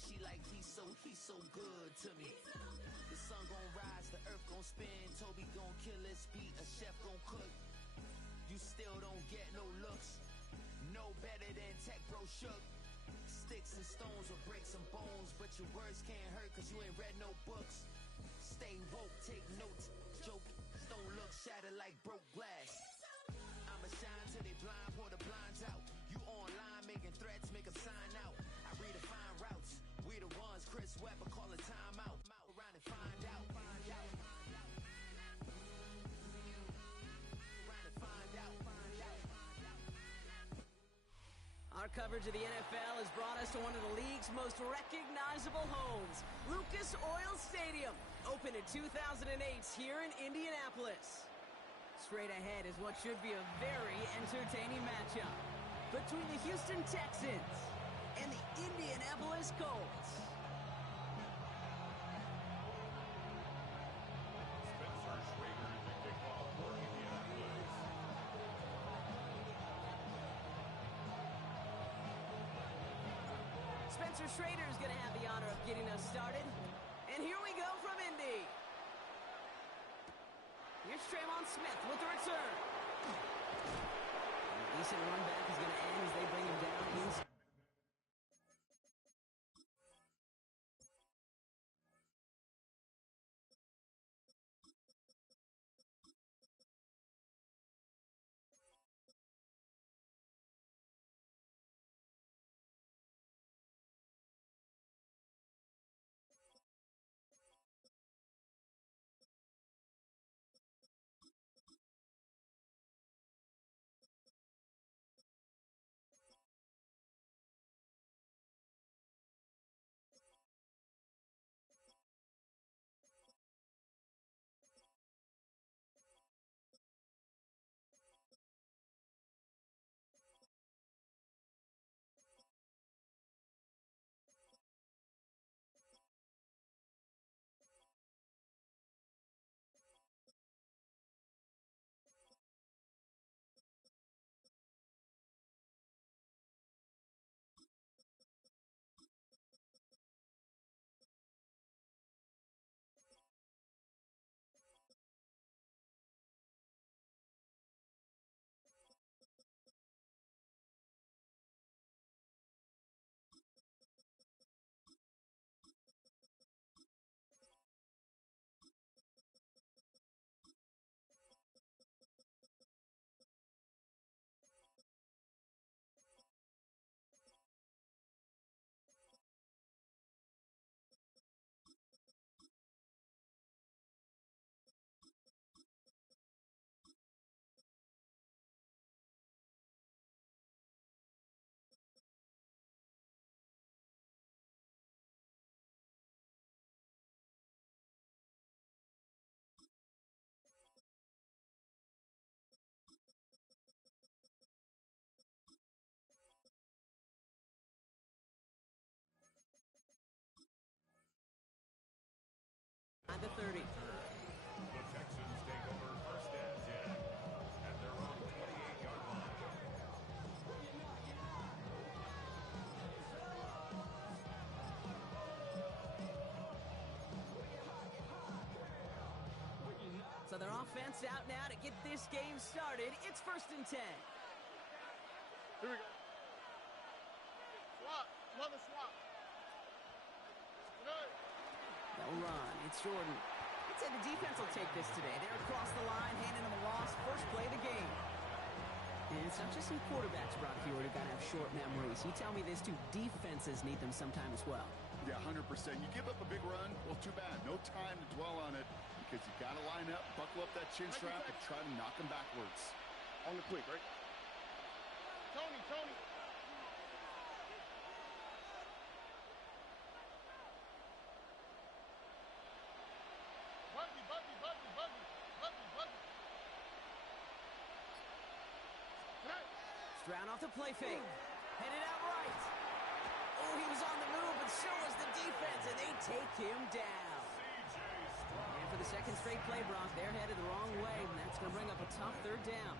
She like, he's so good to me. The sun gon' rise, the earth gon' spin. Toby gon' kill this beat, a chef gon' cook. You still don't get no looks. No better than Tech Bro Shook. Sticks and stones will break some bones, but your words can't hurt cause you ain't read no books. Stay woke, take notes, joke. Don't look shattered like broke glass. I'ma shine till they blind, pour the blinds out. You online making threats, make them sign out. I redefine routes. We the ones Chris Webber call a timeout. Around and find out. Our coverage of the NFL has brought us to one of the league's most recognizable homes, Lucas Oil Stadium, opened in 2008 here in Indianapolis. Straight ahead is what should be a very entertaining matchup between the Houston Texans and the Indianapolis Colts. Spencer Schrader is going to have the honor of getting us started. And here we go from Indy. Here's Tremon Smith with the return. A decent run back is going to end as they bring him down inside. The 30. The Texans take over first and 10 at their own 28-yard line. So their offense out now to get this game started. It's first and 10. Here we go. Swap. Another swap. Good. They'll run. It's Jordan. I'd say the defense will take this today. They're across the line, handing them a loss. First play of the game. And it's not just some quarterbacks, Brock Ford, who got to have short memories. You tell me this too. Defenses need them sometime as well. Yeah, 100%. You give up a big run, well, too bad. No time to dwell on it because you got to line up, buckle up that chin strap, and try to knock them backwards. On the quick, right? Tony. Buggy. Stroud off the play fake. Headed out right. Oh, he was on the move, but so was the defense, and they take him down. And for the second straight play, Brock, they're headed the wrong way, and that's going to bring up a tough third down.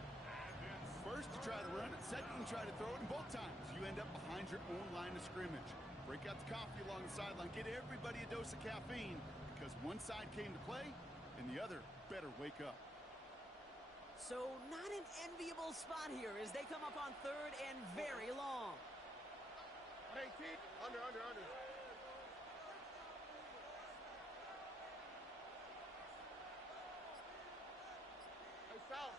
First, you try to run it. Second, you try to throw it, and both times you end up behind your own line of scrimmage. Break out the coffee along the sideline. Get everybody a dose of caffeine because one side came to play and the other better wake up. So not an enviable spot here as they come up on third and very long. 18. Under. Hey, south.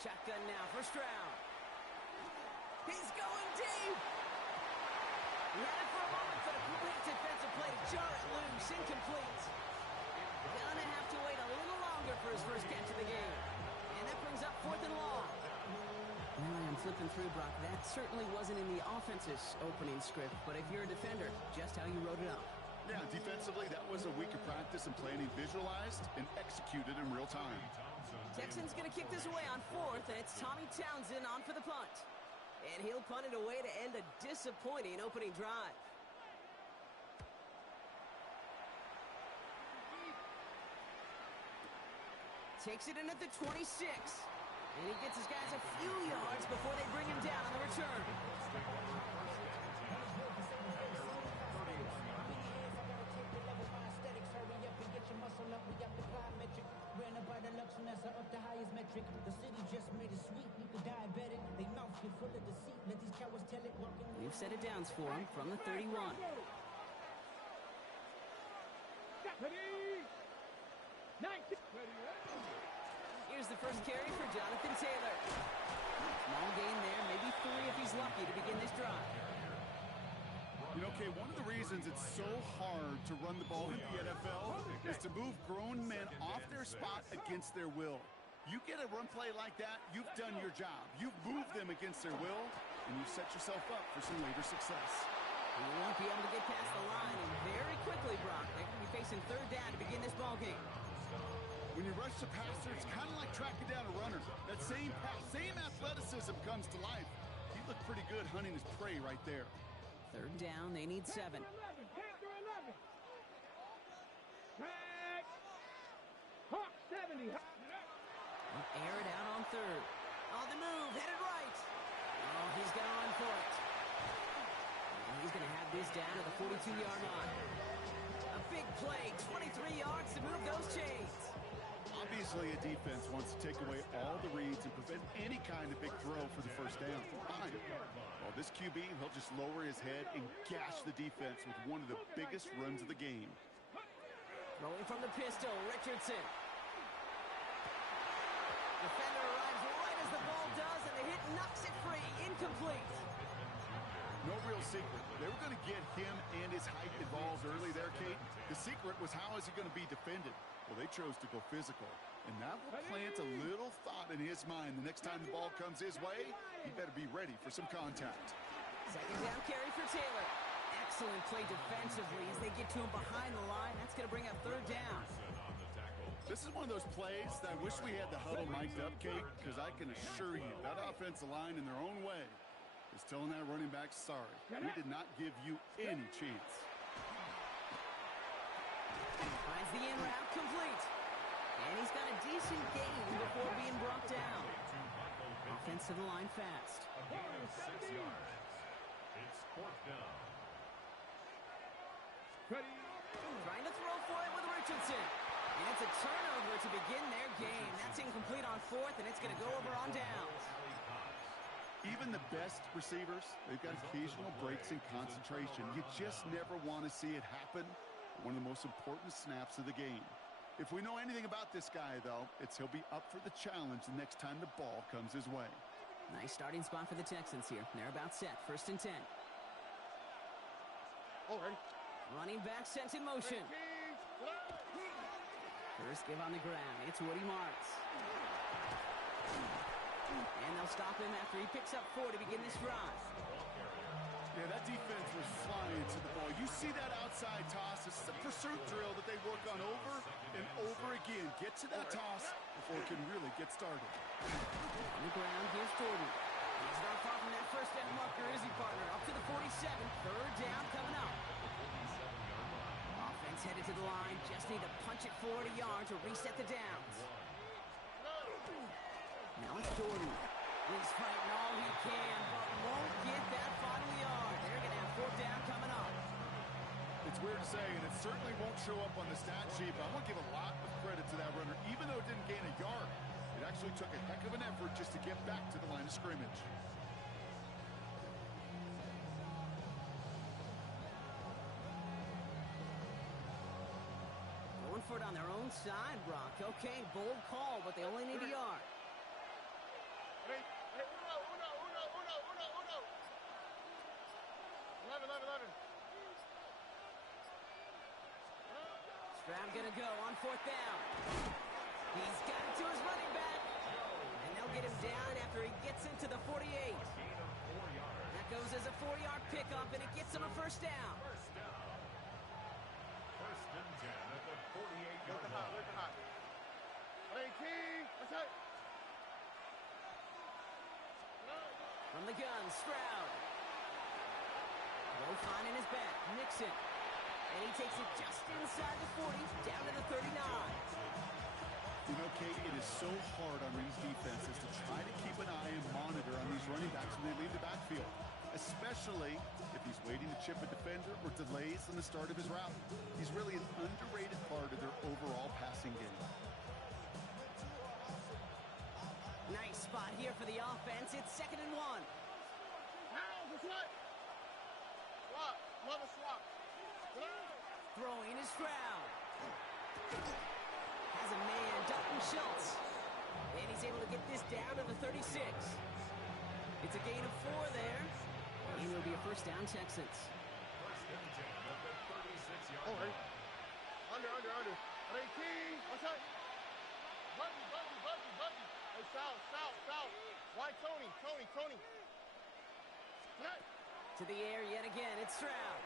Shotgun now, first round. He's going deep. He had it for a moment, but a great defensive play to jar it loose, incomplete. Gonna have to wait a little longer for his first catch of the game. And that brings up fourth and long. I'm flipping through, Brock. That certainly wasn't in the offense's opening script, but if you're a defender, just how you wrote it up. Yeah, defensively, that was a week of practice and planning visualized and executed in real time. Texans going to kick this away on fourth, and it's Tommy Townsend on for the punt. And he'll punt it away to end a disappointing opening drive. Takes it in at the 26. And he gets his guys a few yards before they bring him down on the return. We've set it down for him from the 31. Here's the first carry for Jonathan Taylor. Small gain there, maybe 3 if he's lucky to begin this drive. You know, Kay, one of the reasons it's so hard to run the ball in the NFL is to move grown men off their spot against their will. You get a run play like that, you've done your job. You've moved them against their will, and you've set yourself up for some later success. He won't be able to get past the line, and very quickly, Brock, they're going to be facing third down to begin this ball game. When you rush the passer, it's kind of like tracking down a runner. That same athleticism comes to life. He looked pretty good hunting his prey right there. Third down, they need 7. Air it out on third. On the move, headed right. Oh, he's got to run for it. And he's going to have this down to the 42-yard line. A big play, 23 yards to move those chains. Obviously, a defense wants to take away all the reads and prevent any kind of big throw for the first down. Fine. Well, this QB, he'll just lower his head and gash the defense with one of the biggest runs of the game. Throwing from the pistol, Richardson. Defender arrives right as the ball does, and the hit knocks it free. Incomplete. No real secret. They were going to get him and his height involved early there, Kate. The secret was how is he going to be defended? Well, they chose to go physical, and that will plant a little thought in his mind. The next time the ball comes his way, he better be ready for some contact. Second down carry for Taylor. Excellent play defensively as they get to him behind the line. That's going to bring up third down. This is one of those plays that I wish we had the huddle mic'd up, Kate, because I can assure you that offensive line in their own way is telling that running back, sorry, we did not give you any chance. Finds the in route complete. And he's got a decent gain before being brought down. Offense to the line fast. A gain of 6 yards. It's fourth down. Trying to throw for it with Richardson. And it's a turnover to begin their game. That's incomplete on fourth, and it's going to go over on downs. Even the best receivers, they've got occasional breaks in concentration. You just never want to see it happen. One of the most important snaps of the game. If we know anything about this guy, though, it's he'll be up for the challenge the next time the ball comes his way. Nice starting spot for the Texans here. They're about set. First and 10. Oh, ready. Running back sent in motion. First give on the ground. It's Woody Marks. And they'll stop him after he picks up 4 to begin this drive. Yeah, that defense was flying to the ball. You see that outside toss. This is a pursuit drill that they work on over and over again. Get to that toss before it can really get started. On the ground, here's Jordan. He's not far from that first down marker, is he, partner? Up to the 47. Third down coming up. Offense headed to the line. Just need to punch it 40 yards to reset the downs. Now it's Jordan. He's fighting all he can, but won't get that final yard. They're going to have fourth down coming up. It's weird to say, and it certainly won't show up on the stat sheet, but I want to give a lot of credit to that runner. Even though it didn't gain a yard, it actually took a heck of an effort just to get back to the line of scrimmage. Going for it on their own side, Brock. Okay, bold call, but they only need a yard. Hey, uno. 11. Stroud gonna go on fourth down. He's got it to his running back. And they'll get him down after he gets into the 48. That goes as a 4-yard pickup, and it gets him a first down. First and 10 at the 48-yard line. From the gun, Stroud. Low fine in his back, Nixon. And he takes it just inside the 40, down to the 39. You know, Kate, it is so hard on these defenses to try to keep an eye and monitor on these running backs when they leave the backfield, especially if he's waiting to chip a defender or delays in the start of his route. He's really an underrated part of their overall passing game. Nice spot here for the offense. It's 2nd and 1. Throwing is Stroud. Has a man, Dalton Schultz. And he's able to get this down to the 36. It's a gain of 4 there. And it'll be a first down, Texans. First and 10 at the 36-yard line. Under. 18. What's that? Buggy. Hey, South. Why, Tony? To the air yet again, it's Stroud.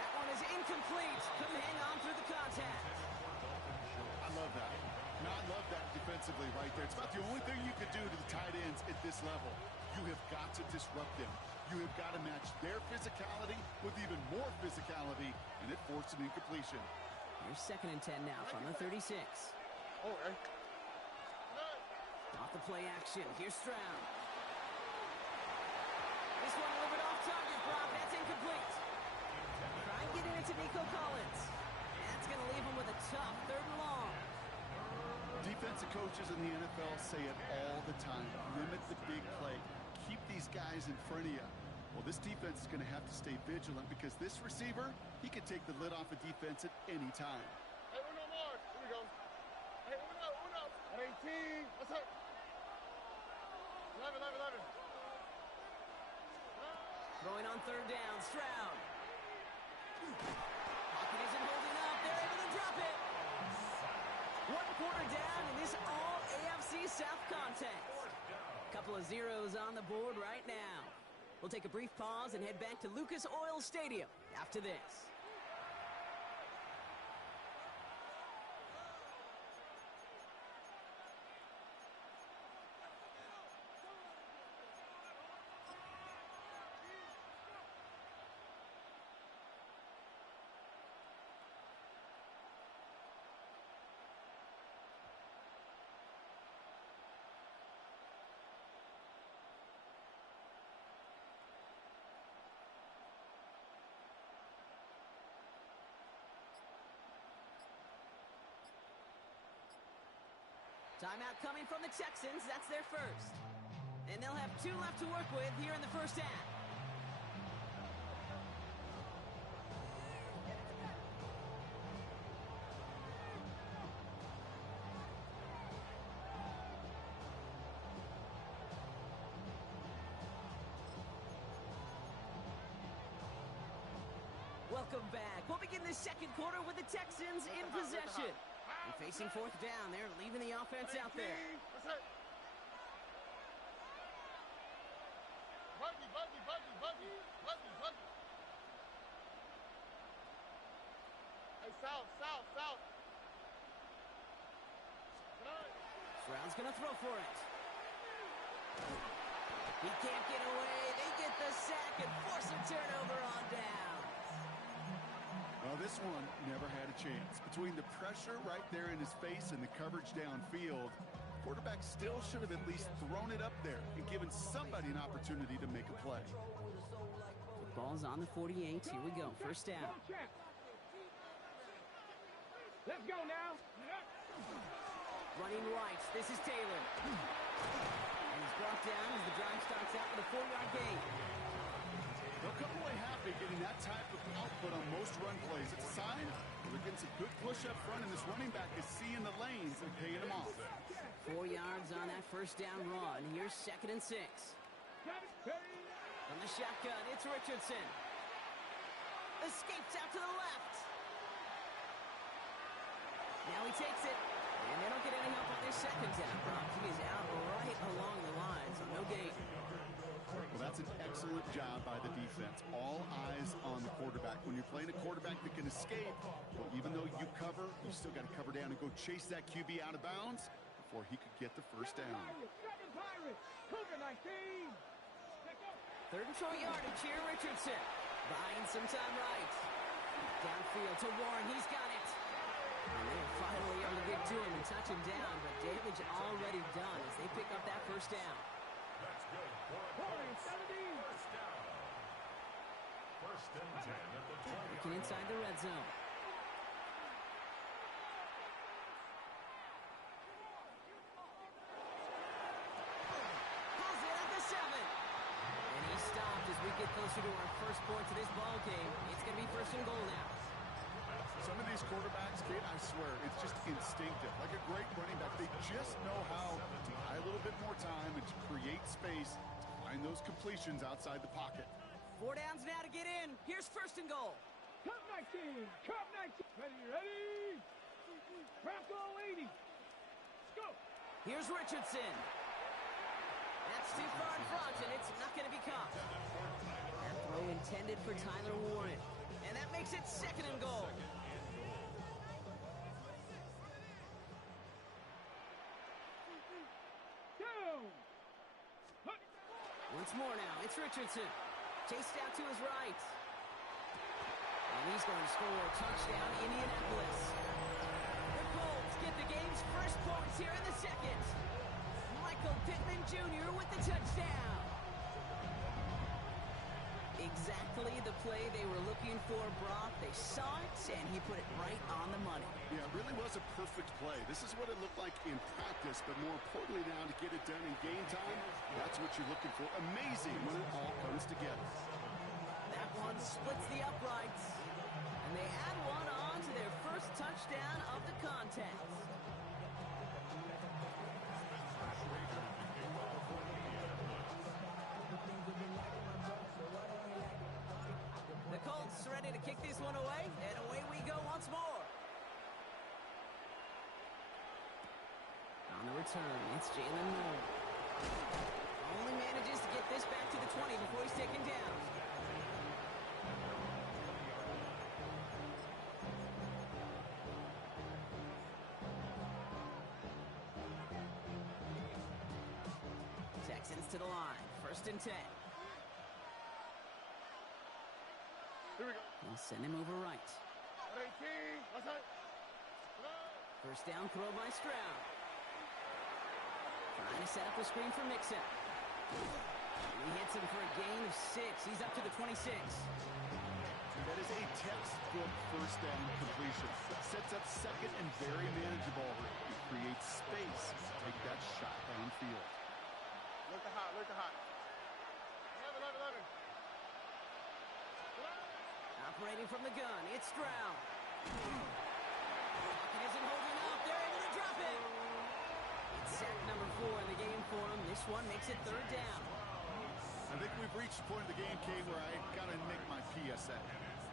That one is incomplete. Couldn't hang on through the contact. I love that. I love that defensively right there. It's about the only thing you could do to the tight ends at this level. You have got to disrupt them. You have got to match their physicality with even more physicality, and it forced an incompletion. Here's 2nd and 10 now from the 36. Off the play action. Here's Stroud. This one delivered off target, Brock. That's incomplete. Try and get it into Nico Collins. That's going to leave him with a tough 3rd and long. Defensive coaches in the NFL say it all the time. Limit the big play. Keep these guys in front of you. Well, this defense is going to have to stay vigilant because this receiver, he can take the lid off a defense at any time. Hey, uno more. Here we go. Hey, uno. 18. What's up? 11. Throwing on 3rd down, Stroud. Pocket isn't holding up. They're able to drop it. 1 quarter down in this all AFC South contest. Couple of zeros on the board right now. We'll take a brief pause and head back to Lucas Oil Stadium after this. Timeout coming from the Texans. That's their first. And they'll have 2 left to work with here in the first half. Welcome back. We'll begin the 2nd quarter with the Texans in possession. And facing 4th down, they're leaving the offense out there. Buggy. Hey, South. Stroud's going to throw for it. He can't get away. They get the sack and force a turnover on down. Well, this one never had a chance. Between the pressure right there in his face and the coverage downfield, quarterback still should have at least thrown it up there and given somebody an opportunity to make a play. The ball's on the 48. Here we go. First down. Let's go now. Running right. This is Taylor. And he's brought down as the drive starts out with a 4-yard gain. They'll come away happy getting that type of output on most run plays. It's a sign they're getting some good push up front, and this running back is seeing the lanes and paying them off. 4 yards on that first down run. Here's 2nd and 6. From the shotgun, it's Richardson. Escapes out to the left. Now he takes it. And they don't get any help on their second down. Brock, he is out right along the line, so no gain. Well, that's an excellent job by the defense. All eyes on the quarterback. When you're playing a quarterback that can escape, well, even though you cover, you still got to cover down and go chase that QB out of bounds before he could get the first down. 3rd and short yardage here, Richardson. Buying some time right. Downfield to Warren. He's got it. And they're finally able to get to him and touch him down, but damage already done as they pick up that first down. That's good. First down. First and 10 at the 20. Looking inside the red zone. Has it at the 7. And he stopped as we get closer to our first points of this ball game. It's going to be 1st and goal now. Some of these quarterbacks, Kate, I swear, it's just instinctive. Like a great running back, they just know how to buy a little bit more time and to create space to find those completions outside the pocket. 4 downs now to get in. Here's 1st and goal. Cup 19. Cup 19. Ready. Bronco 80. Let's go. Here's Richardson. That's too far in front, and it's not going to be caught. That throw intended for Tyler Warren. And that makes it 2nd and goal. Once more now, it's Richardson. Chased out to his right. And he's going to score a touchdown, Indianapolis. The Colts get the game's first points here in the 2nd. Michael Pittman Jr. with the touchdown. Exactly the play they were looking for, Brock. They saw it, and he put it right on the money. Yeah, it really was a perfect play. This is what it looked like in practice, but more importantly now to get it done in game time, that's what you're looking for. Amazing when it all comes together. That one splits the uprights, and they add one on to their first touchdown of the contest. The Colts ready to kick this one away, and away we go once more. On the return, it's Jalen Moore. Only manages to get this back to the 20 before he's taken down. Texans to the line, 1st and 10. Here we go. He'll send him over right. 18. Outside. First down throw by Stroud. Trying to set up a screen for Mixon. He hits him for a gain of 6. He's up to the 26. That is a textbook first down completion. Sets up 2nd and very manageable. It creates space to take that shot downfield. Look the hot. 11. Operating from the gun, it's Stroud. Pocket isn't holding up. They're able to drop it. It's sack number 4 in the game for him. This one makes it 3rd down. I think we've reached the point of the game, Kate, where I got to make my PSA.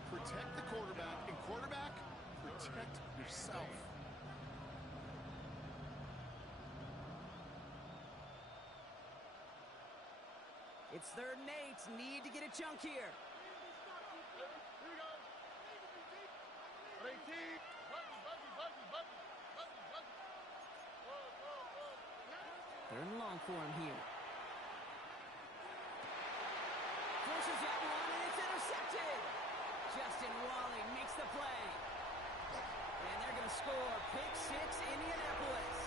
Protect the quarterback, and quarterback, protect yourself. It's 3rd and 8. Need to get a chunk here. Here we go. 18. Buggy. 3rd and long for him here. Forces that one, and it's intercepted. Justin Walling makes the play. And they're going to score. Pick six, Indianapolis.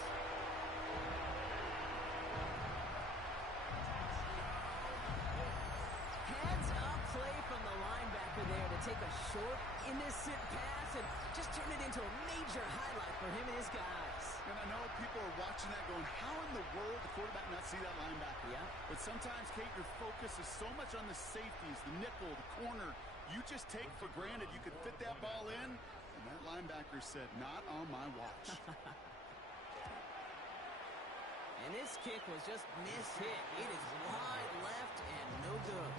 Heads up play from the linebacker there to take a short, innocent pass and just turn it into a major highlight for him and his guys. And I know people are watching that going, how in the world the quarterback not see that linebacker? Yeah. But sometimes, Kate, your focus is so much on the safeties, the nickel, the corner. You just take for granted you could fit that ball in, and that linebacker said, not on my watch. And this kick was just mishit. It is wide left and no good.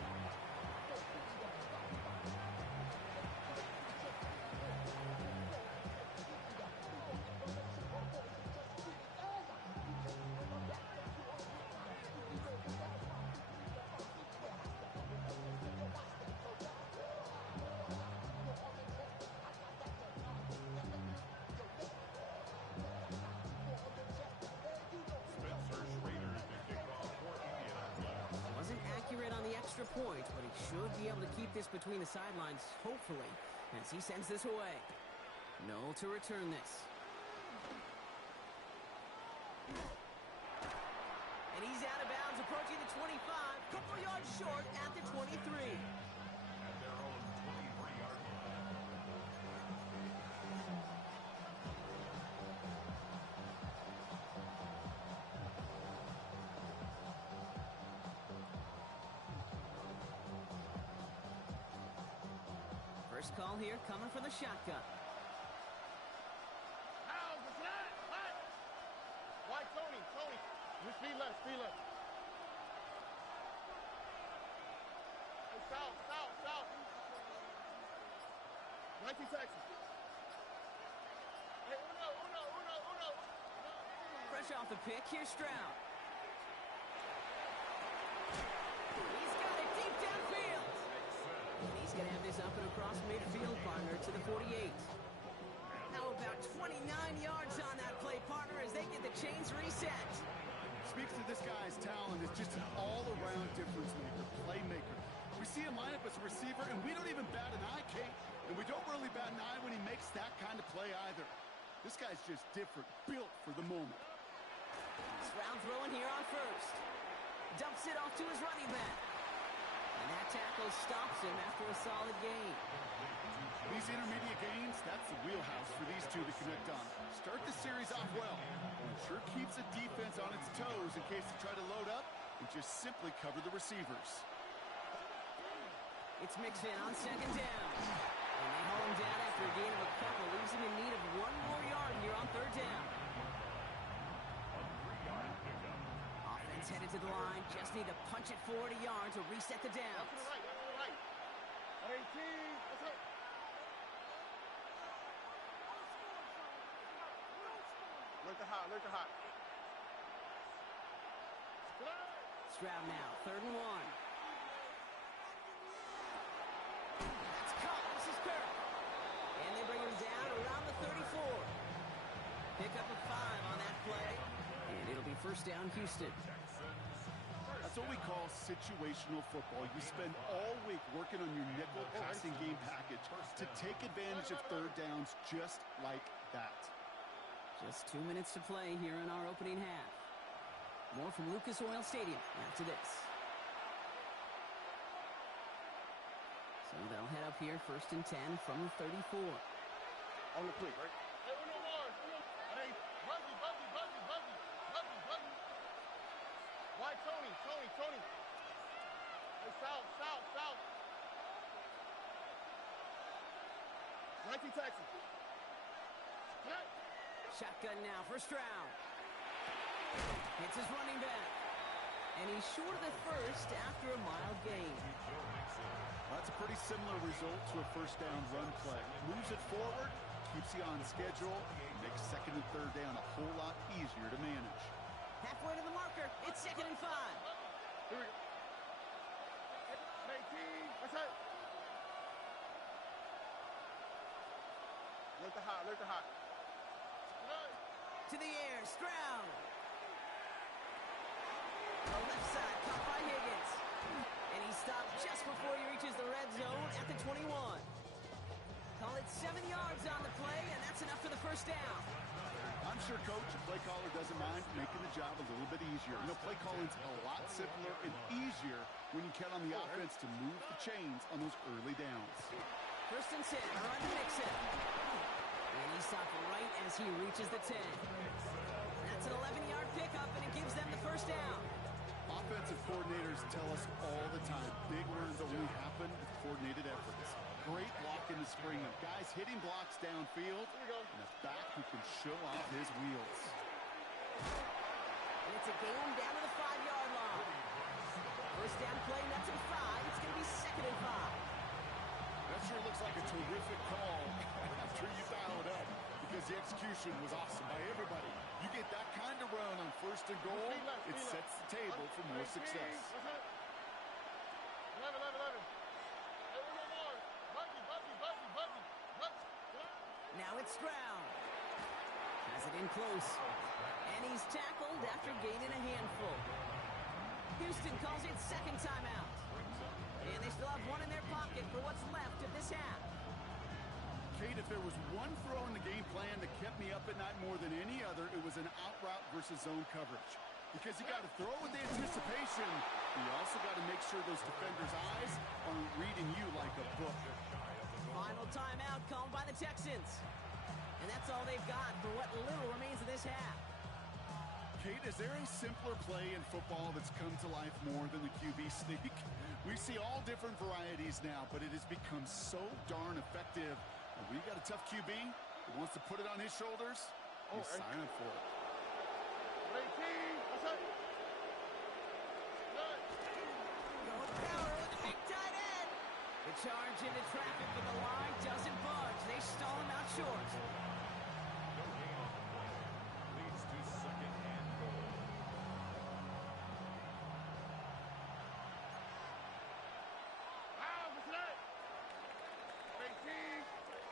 Point, but he should be able to keep this between the sidelines, hopefully, as he sends this away. No to return this. And he's out of bounds, approaching the 25, couple yards short at the 23. At their own 23-yard line. First call here coming for the shotgun. How's the snap? What? Why, Tony? Just speed left. Hey, south. 19 Texas. Hey, uno. Fresh off the pick, here's Stroud. He's got it deep downfield. And he's going to have this up and across midfield, partner, to the 48. How about 29 yards on that play, partner, as they get the chains reset. Speaks to this guy's talent as just an all-around difference maker, playmaker. We see him line up as a receiver, and we don't even bat an eye, Kate. And we don't really bat an eye when he makes that kind of play either. This guy's just different, built for the moment. Stroud throwing here on first. Dumps it off to his running back. And that tackle stops him after a solid gain. These intermediate gains, that's the wheelhouse for these two to connect on. Start the series off well. And it sure keeps the defense on its toes in case they try to load up and just simply cover the receivers. It's Mixon on second down. And they haul him down after a gain of a couple. Leaves him in need of one more yard here on third down. Offense headed to the line. Just need to punch it forward a yard to reset the down. To the right. At 18. Let's go. Look at hot. Stroud now, 3rd and 1. That's caught. This is Kirk. And they bring him down around the 34. Pick up a 5 on that play. And it'll be first down, Houston. That's what we call situational football. You spend all week working on your nickel passing game package to take advantage of third downs just like that. Just 2 minutes to play here in our opening half. More from Lucas Oil Stadium after this. So they'll head up here, 1st and 10 from the 34. On the quick, right? Hey, uno more. Hey, Buzzy. Why, Tony? Hey, south. 19 Texas. Hey. Shotgun now for Stroud. Hits his running back. And he's short of the first after a mild gain. That's a pretty similar result to a first down run play. Moves it forward, keeps you on schedule, makes 2nd and 3rd down a whole lot easier to manage. Halfway to the marker. It's 2nd and 5. Here we go. 18. That's it. Look at hot. To the air, Stroud. The left side, caught by Higgins. And he stopped just before he reaches the red zone at the 21. Solid 7 yards on the play, and that's enough for the first down. I'm sure, Coach, the play caller doesn't mind making the job a little bit easier. You know, play calling's a lot simpler and easier when you count on the offense to move the chains on those early downs. First and 10, run to Mixon. And he stopped right as he reaches the 10. That's an 11-yard pickup, and it gives them the first down. Offensive coordinators tell us all the time, big runs only happen with coordinated efforts. Great block in the spring of guys hitting blocks downfield, and a back who can show off his wheels. And it's a gain down to the 5-yard line. First down play, that's at 5. It's going to be 2nd and 5. That sure looks like a terrific call after you dial it up, because the execution was awesome by everybody. You get that kind of run on 1st and goal, it sets the table for more success. 11. Now it's Stroud. Has it in close. And he's tackled after gaining a handful. Houston calls it 2nd timeout. And they still have one in their pocket for what's left of this half. Kate, if there was one throw in the game plan that kept me up at night more than any other, it was an out route versus zone coverage. Because you got to throw with anticipation, but you also got to make sure those defenders' eyes aren't reading you like a book. Final timeout called by the Texans. And that's all they've got for what little remains of this half. Kate, is there a simpler play in football that's come to life more than the QB sneak? We see all different varieties now, but it has become so darn effective. And we got a tough QB who wants to put it on his shoulders. He's signing for it. 18. What's up? Going power with the big tight end. The charge into traffic, but the line doesn't budge. They stall him out short. Leads to 2nd and goal.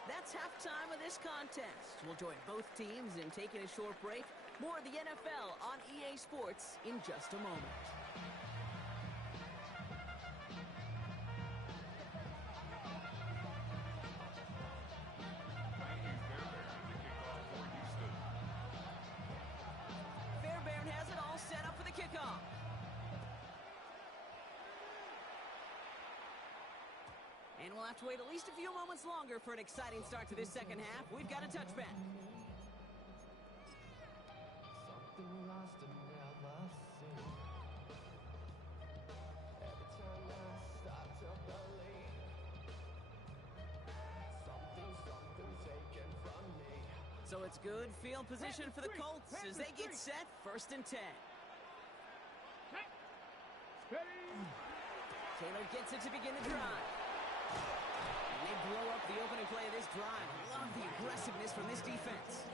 That's halftime of this contest. We'll join both teams in taking a short break. More of the NFL on EA Sports in just a moment. Fairbairn has it all set up for the kickoff. And we'll have to wait at least a few moments longer for an exciting start to this second half. We've got a touchback. So it's good field position for the Colts as they get set 1st and 10. Taylor gets it to begin the drive. And they blow up the opening play of this drive. Love the aggressiveness from this defense.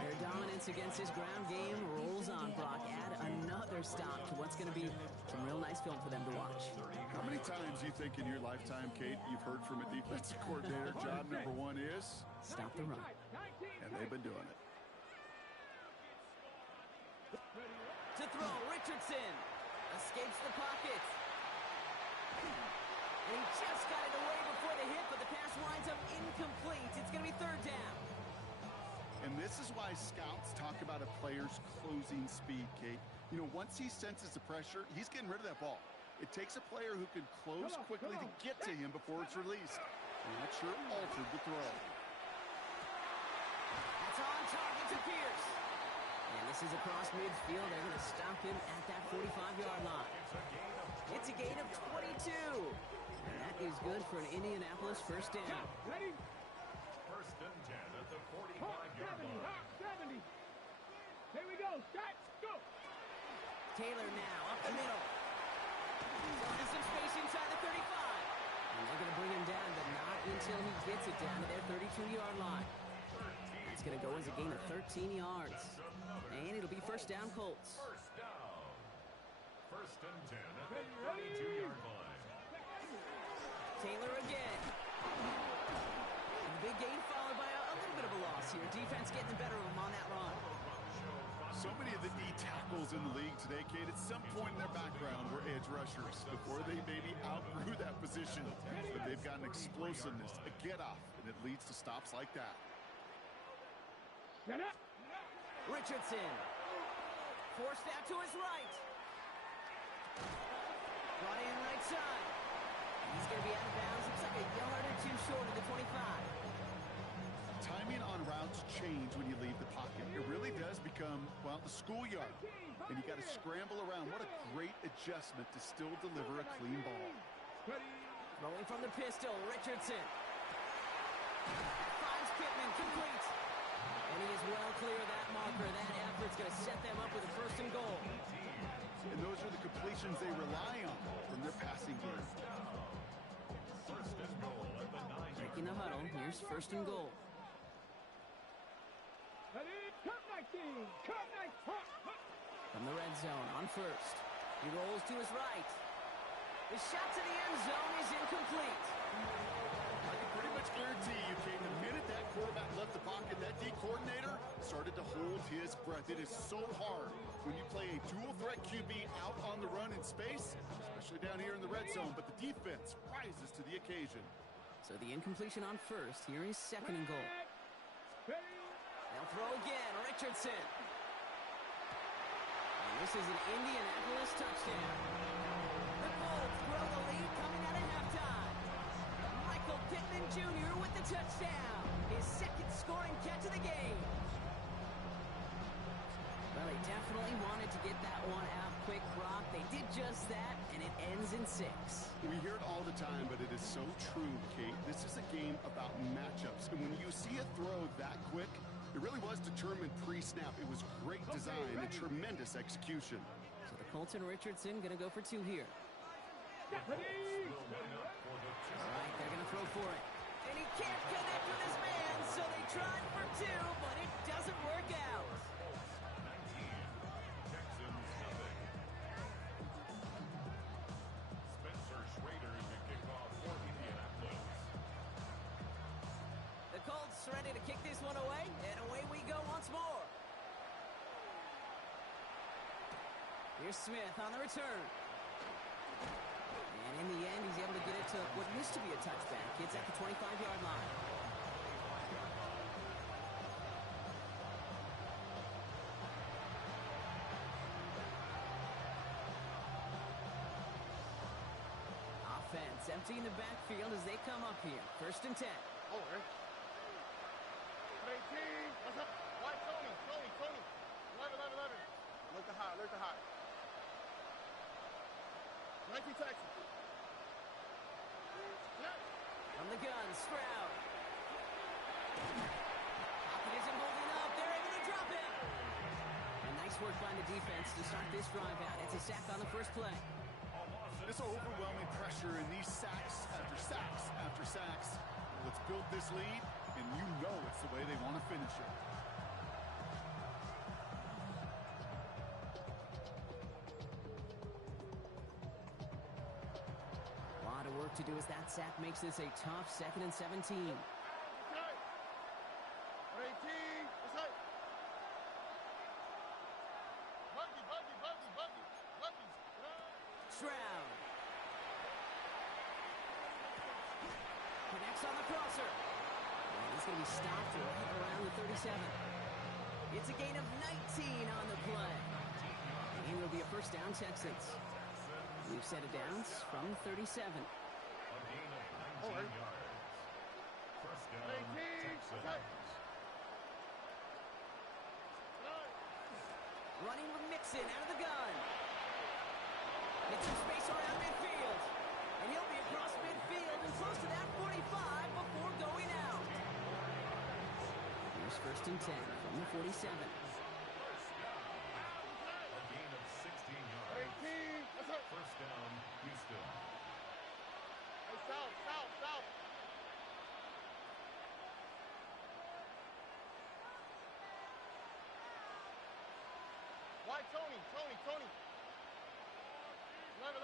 Their dominance against his ground game rolls on, Brock. Add another stop to what's going to be some real nice film for them to watch. How many times do you think in your lifetime, Kate, you've heard from a defensive coordinator, job number 1 is? Stop the run. And they've been doing it. To throw, Richardson escapes the pocket. And he just got it away before the hit, but the pass winds up incomplete. It's going to be 3rd down. And this is why scouts talk about a player's closing speed, Kate. You know, once he senses the pressure, he's getting rid of that ball. It takes a player who can close quickly to get to him before it's released. And that sure altered the throw. That's on target to Pierce. And this is across midfield. They're going to stop him at that 45-yard line. It's a gain of 22. And that is good for an Indianapolis first down. Ready? 1st and 10 at the 45-yard line. 70. Here we go. Start. Go. Taylor now up the middle. So there's some space inside the 35. And they're going to bring him down, but not until he gets it down to their 32-yard line. It's going to go as a gain of 13 yards. And it'll be first down, Colts. First down. 1st and 10 at the 32-yard line. Taylor again. And the big gain followed by a little bit of a loss here. Defense getting the better of him on that run. So many of the D tackles in the league today, Kate, at some point in their background were edge rushers before they maybe outgrew that position. But they've got an explosiveness, a get-off, and and it leads to stops like that. Richardson. Forced out to his right. Brought in right side. He's going to be out of bounds. Looks like a yard or two short of the 25. Timing on routes change when you leave the pocket. It really does become, well, the schoolyard. And you got to scramble around. What a great adjustment to still deliver a clean ball. Rolling from the pistol, Richardson. Finds Pittman, complete. And he is well clear of that marker. That effort's going to set them up with a first and goal. And those are the completions they rely on from their passing game. Breaking the huddle, here's first and goal. From the red zone on first. He rolls to his right. His shot to the end zone is incomplete. I can pretty much guarantee you, Kate, the minute that quarterback left the pocket, that D coordinator started to hold his breath. It is so hard when you play a dual threat QB out on the run in space, especially down here in the red zone, but the defense rises to the occasion. So the incompletion on first. Here is second and goal. They'll throw again. Richardson. And this is an Indianapolis touchdown. The Colts grow the lead coming out of halftime. Michael Pittman Jr. with the touchdown. His second scoring catch of the game. Well, they definitely wanted to get that one out quick, Brock. They did just that, and it ends in 6. We hear it all the time, but it is so true, Kate. This is a game about matchups. And when you see a throw that quick, it really was determined pre-snap. It was great design and tremendous execution. So the Colts and Richardson going to go for 2 here. All right, they're going to throw for it. And he can't connect with his man, so they tried for 2, but it doesn't work out. The Colts ready to kick this one away, and away we go once more. Here's Smith on the return. And in the end, he's able to get it to what used to be a touchback. It's at the 25-yard line. Offense emptying the backfield as they come up here. First and 10. Oh, right. 18. What's up? White, Tony. 11. Look the high. 19 Texas. From the gun, Stroud. Pocket isn't holding up. They're able to drop him. And nice work by the defense to start this drive out. It's a sack on the first play. This overwhelming pressure and these sacks after sacks after sacks. Let's build this lead, and you know it's the way they want to finish it. A lot of work to do as that sack makes this a tough 2nd and 17. 18. What's up? Buggy. Stroud. Connects on the crosser. And he's going to be stopped right around the 37. It's a gain of 19 on the play. And it'll be a first down, Texans. We've set it down from 37. A gain of 19 yards. First down, 18. Texans. Running with Mixon out of the gun. Gets some space around midfield. And he'll be across midfield and close to that 45 before going out. Here's first and 10 from the 47. A gain of 16 yards. 18. What's up? First down, Houston. Hey, south. White, Tony. 11.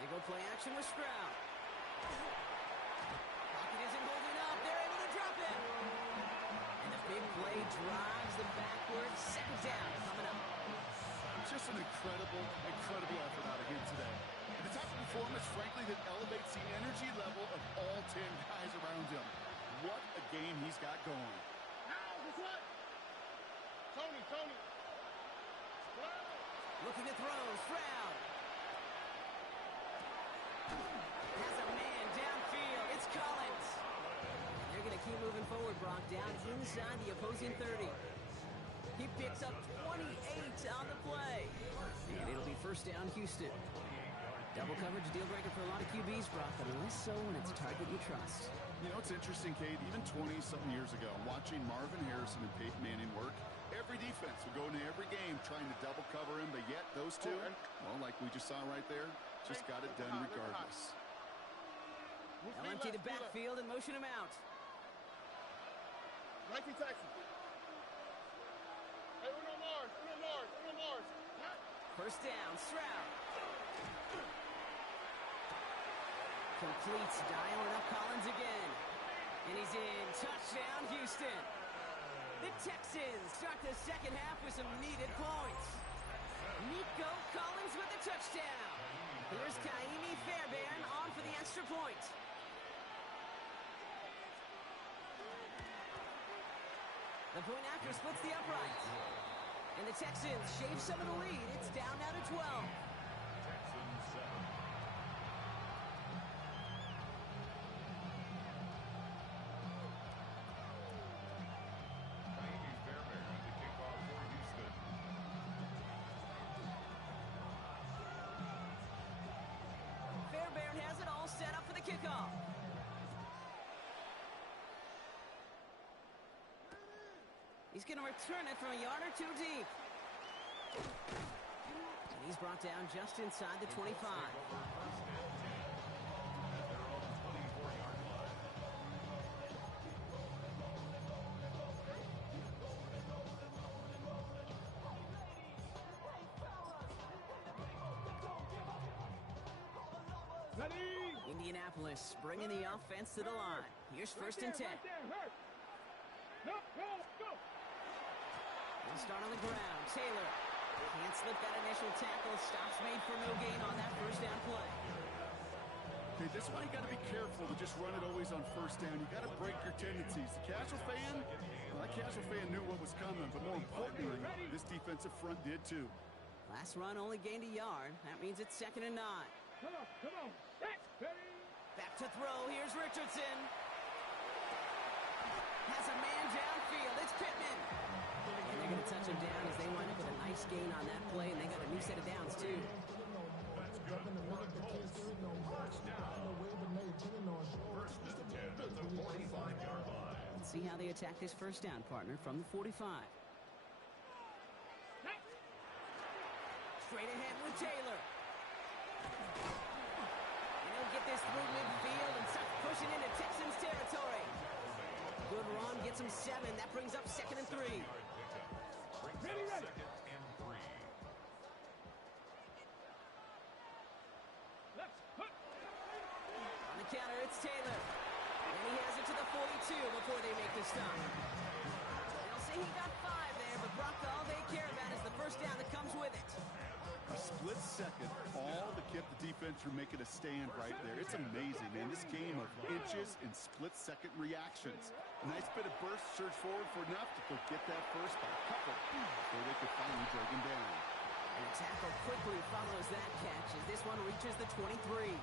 They go play action with Stroud. Pocket isn't holding up. They're able to drop it. And the big play drives them backwards. Second down coming up. Just an incredible effort out of him today. The type of performance, frankly, that elevates the energy level of all 10 guys around him. What a game he's got going. Tony. Looking to throw, Stroud. Has a man downfield. It's Collins. And they're going to keep moving forward, Brock, down inside the opposing 30. He picks up 28 on the play. And it'll be first down, Houston. Double coverage, deal breaker for a lot of QBs, Brock, but less so when it's a target you trust. You know, it's interesting, Kate, even 20-something years ago, watching Marvin Harrison and Peyton Manning work, every defense would go into every game trying to double cover him, but yet those two, well, like we just saw right there, just got it done regardless. They'll empty the backfield and motion him out. 19 Texas. Hey, Uno Mars. First down, Stroud. Completes, dialing up Collins again. And he's in. Touchdown, Houston. The Texans start the second half with some needed points. Nico Collins with a touchdown. Here's Kaimi Fairbairn on for the extra point. The point after splits the upright. And the Texans shave some of the lead. It's down now to 12. Texans 7. Kaimi Fairbairn, the kickoff for Houston. Fairbairn has it all set up for the kickoff. He's going to return it from a yard or two deep. And he's brought down just inside the 25. Indianapolis bringing the offense to the line. Here's first and 10. They'll start on the ground. Taylor can't slip that initial tackle. Stops made for no gain on that first down play. Okay, this one you got to be careful to just run it always on first down. You got to break your tendencies. The casual fan, well, that casual fan knew what was coming, but more importantly, this defensive front did too. Last run only gained a yard. That means it's 2nd and 9. Come on. Back to throw. Here's Richardson. Has a man downfield. It's Pittman. And they're going to touch him down as they wind up with a nice gain on that play, and they got a new set of downs, too. That's good for the Colts. First down. First and 10 at the 45-yard line. Let's see how they attack this first down, partner, from the 45. Straight ahead with Taylor. And he'll get this through midfield and start pushing into Texans territory. Good run, gets him 7. That brings up 2nd and 3. Ready. Second and 3. On the counter, it's Taylor. And he has it to the 42 before they make the stop. They'll say he got 5 there, but Brock, all they care about is the first down that comes with it. A split second, all that kept the defense from making a stand right there. It's amazing, man. This game of inches and split-second reactions. A nice bit of burst, surge forward for enough to go get that first by a couple before they could finally drag him down. And the tackle quickly follows that catch as this one reaches the 23.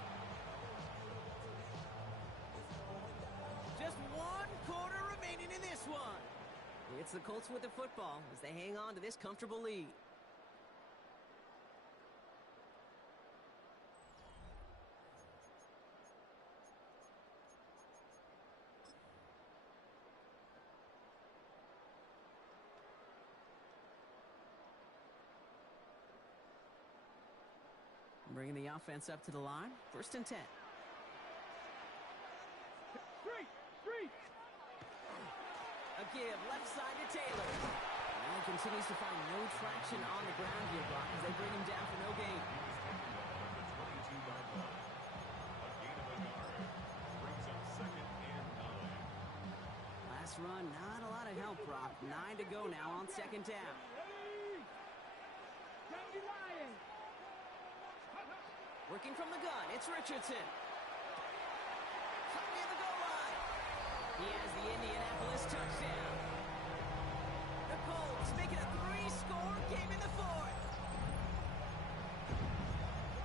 Just 1 quarter remaining in this one. It's the Colts with the football as they hang on to this comfortable lead. Bringing the offense up to the line. First and 10. A give left side to Taylor. And he continues to find no traction on the ground here, Brock, as they bring him down for no gain. Last run, not a lot of help, Brock. 9 to go now on 2nd down. Working from the gun, it's Richardson. Caught near the goal line. He has the Indianapolis touchdown. The Colts make it a 3-score game in the fourth.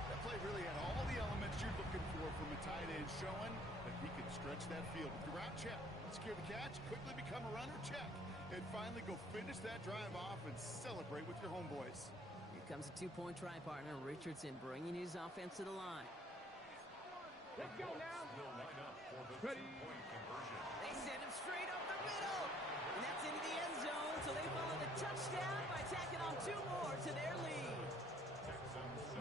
That play really had all the elements you're looking for from a tight end, showing that he can stretch that field. With the route check, secure the catch, quickly become a runner, check. And finally go finish that drive off and celebrate with your homeboys. Here comes a 2-point try partner, Richardson, bringing his offense to the line. Let's go now. Ready. They send him straight up the middle. And that's into the end zone, so they follow the touchdown by tacking on 2 more to their lead.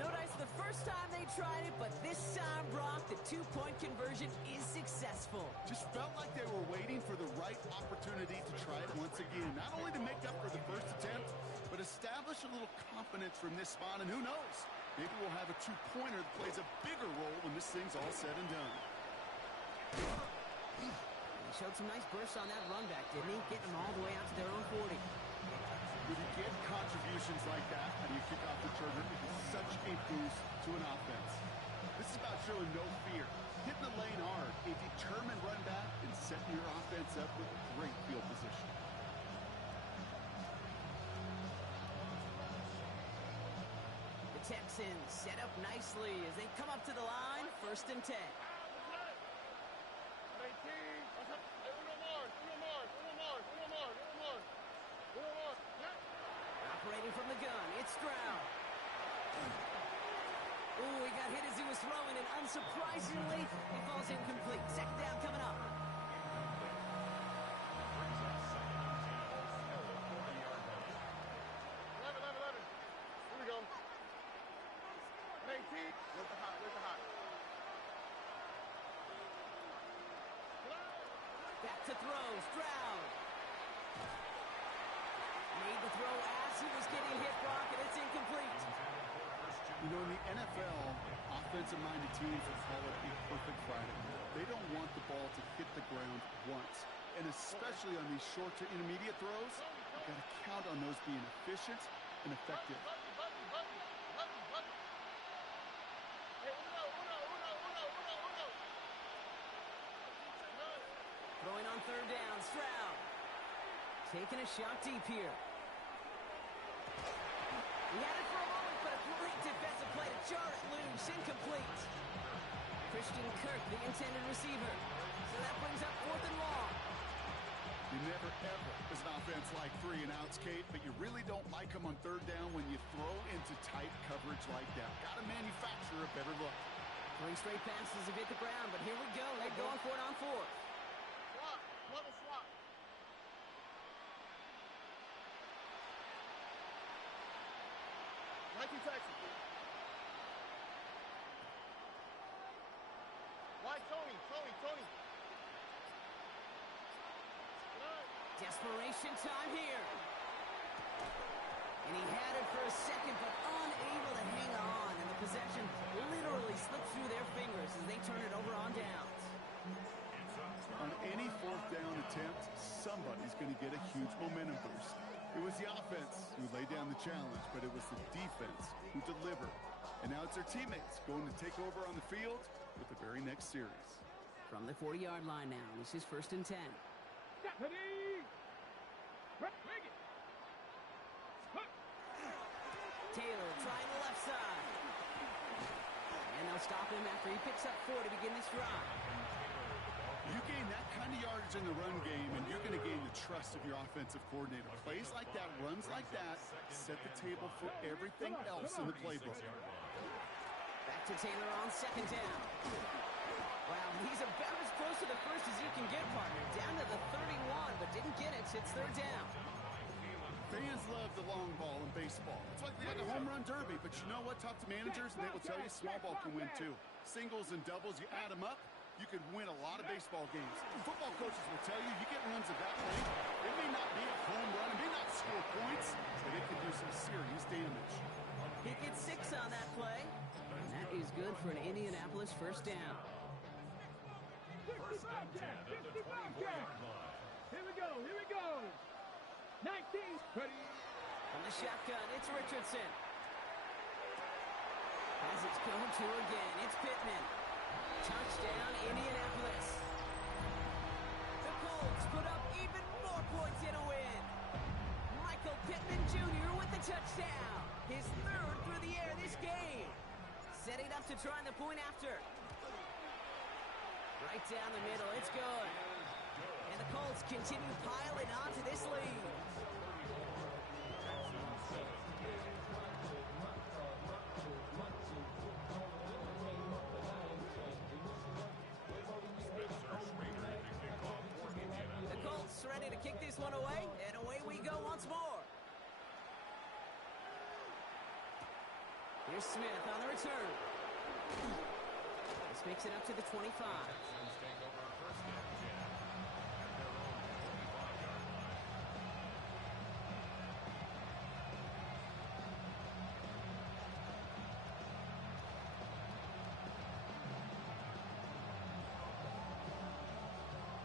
No dice the first time they tried it, but this time, Brock, the 2-point conversion is successful. Just felt like they were waiting for the right opportunity to try it once again. Not only to make up for the first attempt, but establish a little confidence from this spot. And who knows, maybe we'll have a 2-pointer that plays a bigger role when this thing's all said and done. He showed some nice bursts on that run back, didn't he? Getting them all the way out to their own 40. When you get contributions like that, how do you kick off the trigger? It is such a boost to an offense. This is about showing no fear, hitting the lane hard, a determined run back, and setting your offense up with great field position. The Texans set up nicely as they come up to the line, 1st and 10. Operating from the gun, it's Stroud. Ooh, he got hit as he was throwing, and unsurprisingly, he falls incomplete. 2nd down coming up. Here we go. 18. Where's the hot? Back to throw, Stroud. Made the throw as he was getting hit, Brock, and it's incomplete. You know, in the NFL, offensive-minded teams will call it a perfect Friday. They don't want the ball to hit the ground once. And especially on these short to intermediate throws, you've got to count on those being efficient and effective. Throwing on 3rd down, Stroud. Taking a shot deep here. He had it for a moment, but a great defensive play to jar it loose. Incomplete. Christian Kirk, the intended receiver. So that brings up 4th and long. You never, ever, as an offense, like 3 and outs, Kate, but you really don't like them on 3rd down when you throw into tight coverage like that. Got to manufacture a better look. 3 straight passes have hit the ground, but here we go. They're going for it on 4th. Swap. Level swap. Nike Texas. Why Tony? Desperation time here. And he had it for a second, but unable to hang on. And the possession literally slipped through their fingers as they turn it over on downs. On any 4th down attempt, somebody's going to get a huge momentum boost. It was the offense who laid down the challenge, but it was the defense who delivered. And now it's their teammates going to take over on the field with the very next series. From the 40-yard line now, this is 1st and 10. Taylor trying the left side. And they'll stop him after he picks up 4 to begin this drive. You gain that kind of yardage in the run game, and you're going to gain the trust of your offensive coordinator. Plays like that, runs like that, set the table for everything else in the playbook. Back to Taylor on 2nd down. Wow, he's about as close to the first as you can get, partner. Down to the 31, but didn't get it. It's 3rd down. Fans love the long ball in baseball. It's like they got the home run derby, but you know what? Talk to managers, and they will tell you small ball can win too. Singles and doubles, you add them up, you can win a lot of baseball games. Football coaches will tell you, you get runs of that length, it may not be a home run, it may not score points, but it can do some serious damage. He gets 6 on that play. And that is good for an Indianapolis 1st down. 55 count. Here we go. 19. Ready. From the shotgun, it's Richardson. As it's go to again, it's Pittman. Touchdown, Indianapolis. The Colts put up even more points in a win. Michael Pittman Jr. with the touchdown. His third through the air this game. Setting up to try the point after. Right down the middle, it's good. And the Colts continue piling onto this lead. The Colts ready to kick this one away, and away we go once more. Here's Smith on the return. This makes it up to the 25.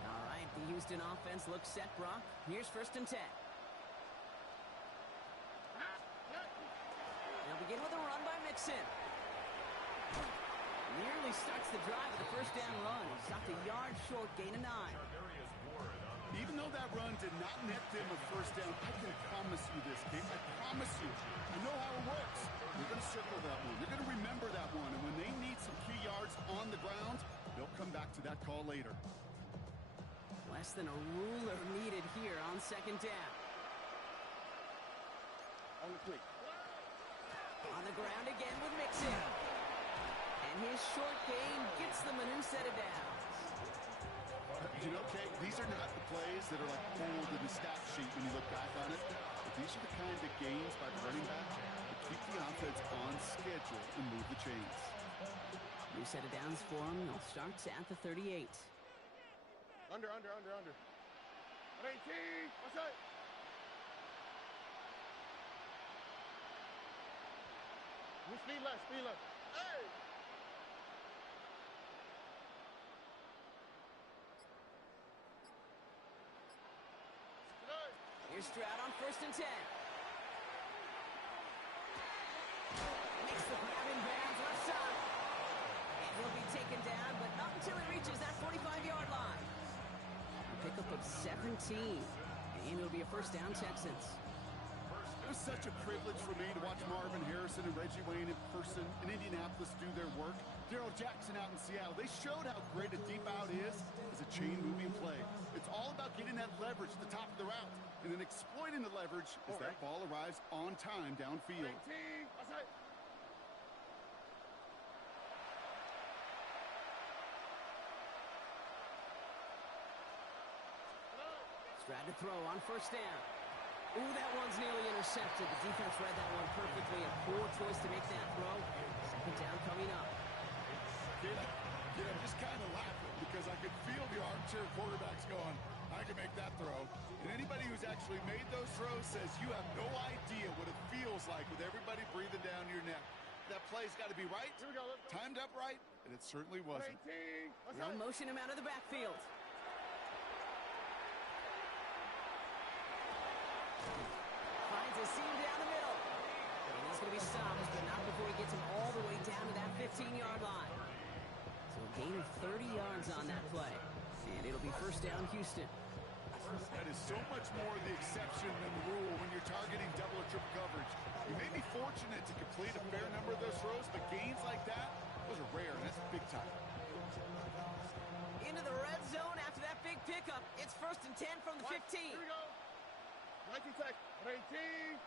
All right, the Houston offense looks set, Brock. Here's 1st and 10. They'll begin with a run by Mixon. Nearly starts the drive with a 1st down run. He stopped a yard short, gain of 9. Even though that run did not net them a 1st down, I can promise you this, Kate. I promise you. I know how it works. They're going to circle that one. They're going to remember that one. And when they need some key yards on the ground, they'll come back to that call later. Less than a ruler needed here on 2nd down. On the quick. On the ground again with Mixon. And his short gain gets them a new set of downs. You know, Kate, these are not the plays that are like bold in the stat sheet when you look back on it. But these are the kind of gains by the running back that keep the offense on schedule and move the chains. New set of downs for him. They'll start at the 38. Under. 18. What's that? Speed left. Hey! Here's Stroud on 1st and 10. Makes the grab in bounds left side. And he'll be taken down, but not until he reaches that 45-yard line. A pickup of 17. And it'll be a 1st down, Texans. It was such a privilege for me to watch Marvin Harrison and Reggie Wayne in person in Indianapolis do their work. Darrell Jackson out in Seattle. They showed how great a deep out is as a chain-moving play. It's all about getting that leverage at the top of the route and then exploiting the leverage as that ball arrives on time downfield. 18. What's that? Stroud to throw on 1st down. Ooh, that one's nearly intercepted. The defense read that one perfectly. A poor choice to make that throw. 2nd down coming up. I'm just kind of laughing because I could feel the armchair quarterbacks going, I can make that throw. And anybody who's actually made those throws says you have no idea what it feels like with everybody breathing down your neck. That play's got to be right, Here we go. Let's go. timed up right, and it certainly wasn't. 18. What's They'll that? motion him out of the backfield. Finds a seam down the middle. And he's going to be stopped, but not before he gets him all the way down to that 15-yard line. So a gain of 30 yards on that play. And it'll be 1st down, Houston. That is so much more the exception than the rule when you're targeting double or triple coverage. You may be fortunate to complete a fair number of those throws, but gains like that, those are rare, and that's big time. Into the red zone after that big pickup. It's 1st and 10 from the 15. Here we go. 19 seconds. 18.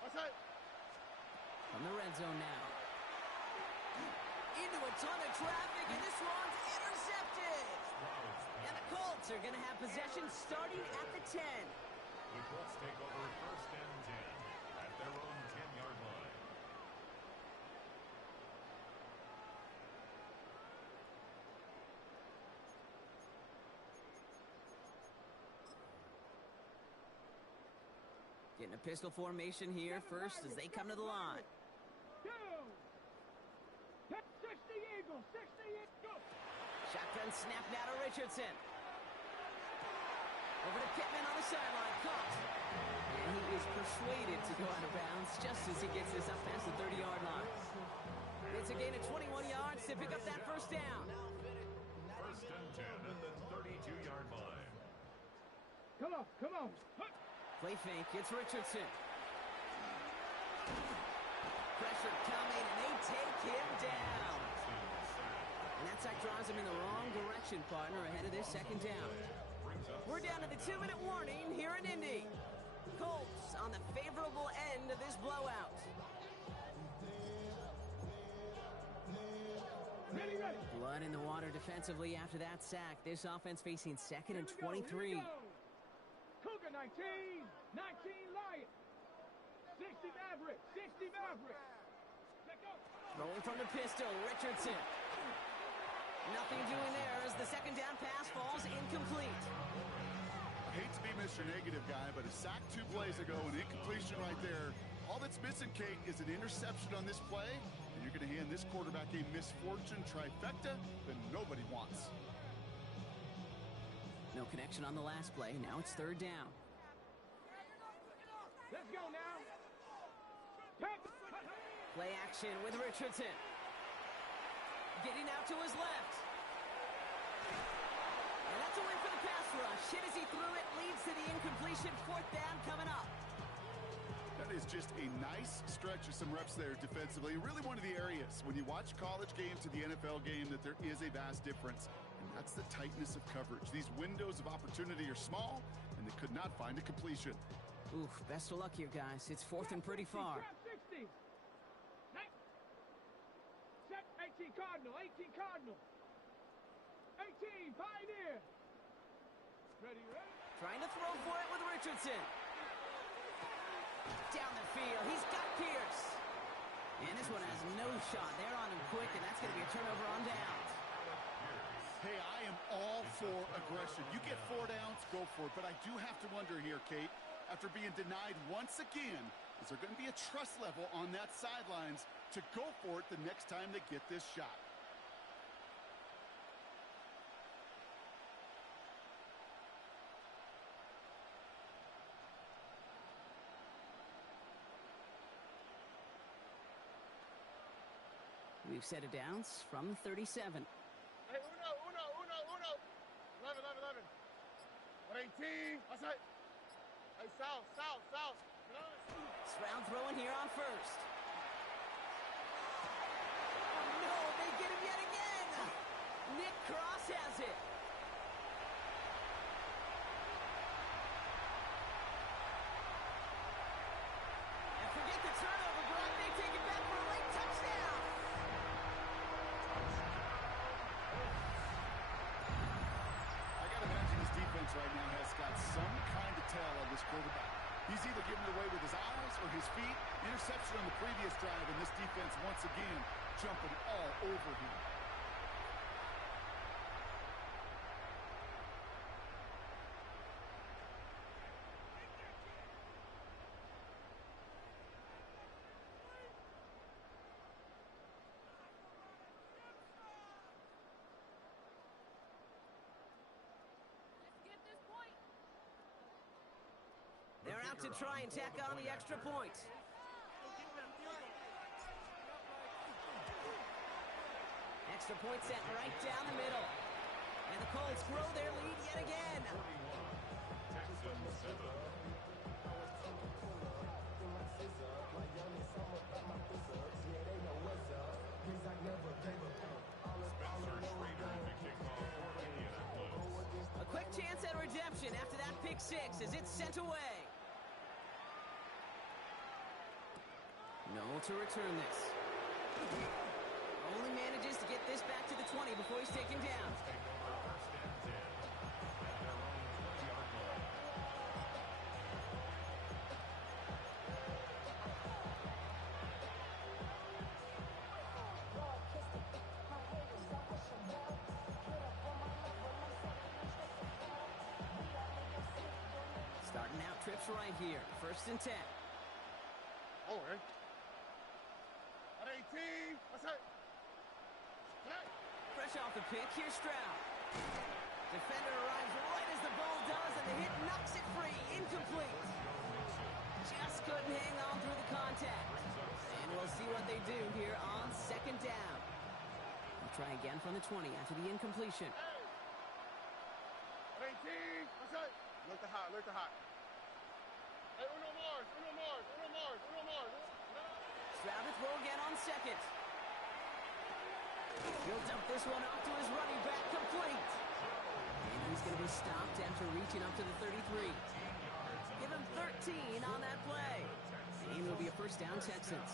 What's that? From the red zone now. Into a ton of traffic, and this one's intercepted. And the Colts are going to have possession starting at the 10. The Colts take over 1st and 10 at their own 10-yard line. Getting a pistol formation here first as they come to the line. 2. 60 Eagles. 60 Eagles. Shotgun snap now to Richardson. Over to Pittman on the sideline. Caught. And he is persuaded to go out of bounds just as he gets this up past the 30-yard line. It's a gain of 21 Come on. Play fake. It's Richardson. Pressure coming, and they take him down. And that sack draws him in the wrong direction, partner, ahead of this second down. We're down to the 2-minute warning here in Indy. Colts on the favorable end of this blowout. Ready, ready. Blood in the water defensively after that sack. This offense facing second and 23. Cougar 19, 19 Lions. 60 Maverick, 60 Maverick. Let go. Rolling from the pistol, Richardson. Nothing doing there as the second down pass falls incomplete. I hate to be Mr. Negative guy, but a sack 2 plays ago, an incompletion right there. All that's missing, Kate, is an interception on this play, and you're going to hand this quarterback a misfortune trifecta that nobody wants. No connection on the last play. Now it's third down. Let's go now. Play action with Richardson. Getting out to his left. And that's a win for the pass rush. Hit as he threw it, leads to the incompletion. Fourth down coming up. That is just a nice stretch of some reps there defensively. Really one of the areas when you watch college game to the NFL game that there is a vast difference. And that's the tightness of coverage. These windows of opportunity are small, and they could not find a completion. Oof, best of luck here, guys. It's fourth and pretty far. 60. 18 Cardinal, 18 Cardinal. 18 Pioneer. Ready, ready. Trying to throw for it with Richardson. Down the field. He's got Pierce. And this one has no shot. They're on him quick, and that's going to be a turnover on downs. Hey, I am all for aggression. You get 4 downs, go for it. But I do have to wonder here, Kate, after being denied once again, is there going to be a trust level on that sidelines to go for it the next time they get this shot? We've set it downs from the 37. Hey, uno. 11. 18. Outside. Hey, south. Stroud throwing here on first. Oh, no, they get him yet again. Nick Cross has it. And forget the turnover, Greg. They take it back for a late touchdown. I got to imagine his defense right now has got some kind of tell on this quarterback. He's either giving it away with his eyes or his feet. Interception on the previous drive, and this defense once again jumping all over him. They're out to try and tack on the extra point. Extra point set right down the middle. And the Colts grow their lead yet again. A quick chance at redemption after that pick six as it's sent away. No to return this. Only manages to get this back to the 20 before he's taken down. Starting out trips right here. First and 10. Oh, hey. At 18. Outside. Fresh off the pick, here's Stroud. Defender arrives right as the ball does, and the hit knocks it free. Incomplete. Just couldn't hang on through the contact. And we'll see what they do here on second down. They'll try again from the 20 after the incompletion. At 18. Outside. Look the hot, look the hot. Hey, Uno Mars, Uno Mars, Uno Mars, Uno Mars. Stroud to throw again on second. He'll dump this one off to his running back, complete. And he's going to be stopped after reaching up to the 33. Give him 13 on that play. And it'll be a first down, Texans.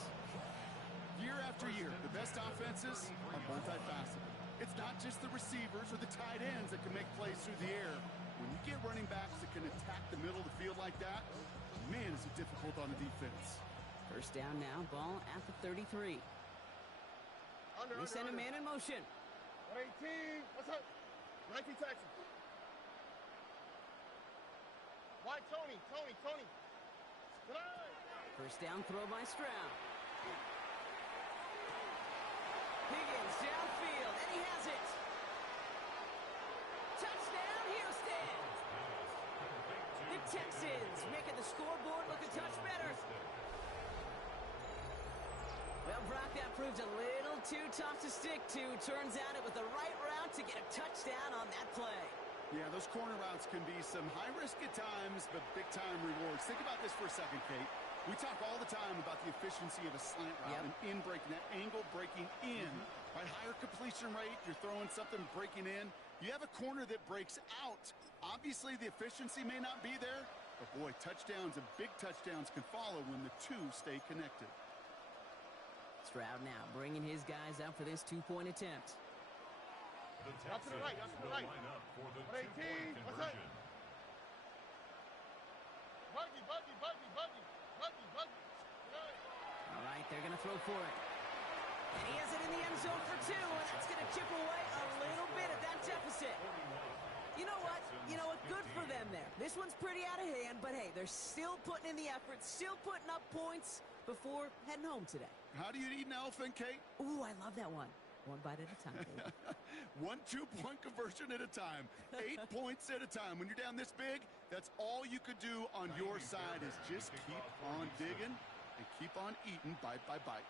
Year after year, the best offenses are multifaceted. It's not just the receivers or the tight ends that can make plays through the air. When you get running backs that can attack the middle of the field like that, man, is it difficult on the defense. First down now, ball at the 33. They send a man in motion. 118. What's up? 19 Texans. Why Tony? First down throw by Stroud. Higgins downfield, and he has it. Touchdown, Houston. The Texans making the scoreboard look a touch better. Well, Brock, that proved a little too tough to stick to. Turns out it was the right route to get a touchdown on that play. Yeah, those corner routes can be some high risk at times, but big-time rewards. Think about this for a second, Kate. We talk all the time about the efficiency of a slant route and in breaking, that angle breaking in. Right, higher completion rate, you're throwing something breaking in. You have a corner that breaks out. Obviously, the efficiency may not be there, but boy, touchdowns and big touchdowns can follow when the two stay connected. Stroud now bringing his guys out for this two-point attempt. The Texans will line up for the two-point conversion. All right, they're going to throw for it. And he has it in the end zone for two, and that's going to chip away a little bit at that deficit. You know what? Good for them there. This one's pretty out of hand, but hey, they're still putting in the effort, still putting up points before heading home today. How do you eat an elephant, Kate? Ooh, I love that one. One bite at a time, baby. 1 2-point conversion at a time. 8 points at a time. When you're down this big, that's all you could do on your side is just keep on digging and keep on eating bite by bite.